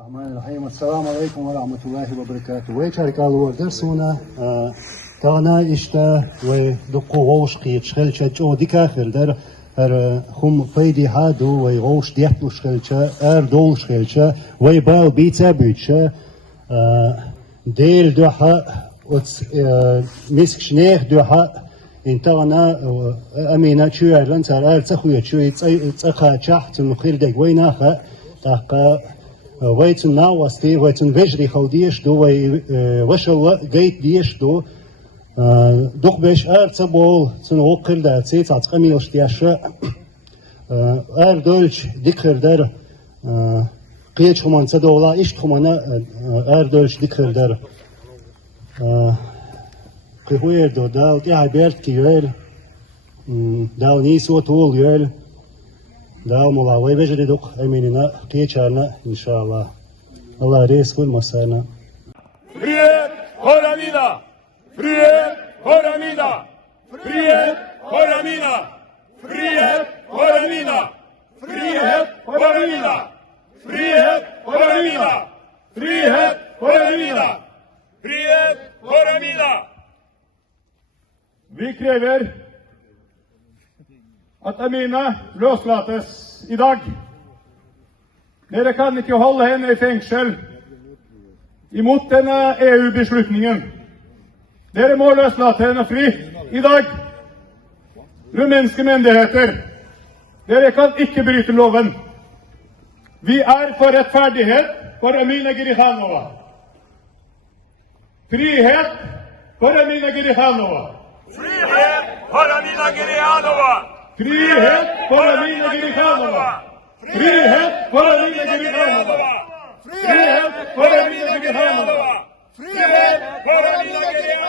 Bismillahirrahmanirrahim. Assalamu alaikum wa rahmatullahi wa barakatuh. Večer kalu dersuna tana işte ve dukku goşqi çelçe o dikafelder khum paydi hadu ve goş dietlu çelçe dol çelçe ve bal bitse bütçe del duha misk şneh duha intana amina çüerlen sarar tsaxuya çüy tsaxa çaht mkhildek weynaha taqa ويتن ناوستي ويتن وجري خوديش دو وشل جيت ديش دو دوخ بيش تبول تن وقل دا تسيت عتقميلش دياشا دولش ديكر در قيش خمان تدولا إيش خمانا دولش ديكر در قيهوير دو دال دي عبيرت كي يول دال نيسو طول يول داو ملاوي بجري دوق اميننا قيچارنا ان شاء الله الله ريس كل مسانا Frihet for Amina! Frihet for Amina! Frihet for Amina! Frihet for Amina! Frihet for Amina! Frihet for Amina! Frihet for Amina! Frihet for Amina! Vi krever at Amina løslates i dag. Dere kan ikke holde henne i fengsel imot denne EU-beslutningen. Dere må løslate henne fri i dag. Rumenske myndigheter, dere kan ikke bryte loven. Vi er for rettferdighet for Amina Girikhanova. Frihet for Amina Girikhanova. Frihet for Amina Girikhanova. Frihet for Amina Girikhanova! Frihet for Amina Girikhanova! Frihet for Amina Girikhanova! Frihet for Amina Girikhanova!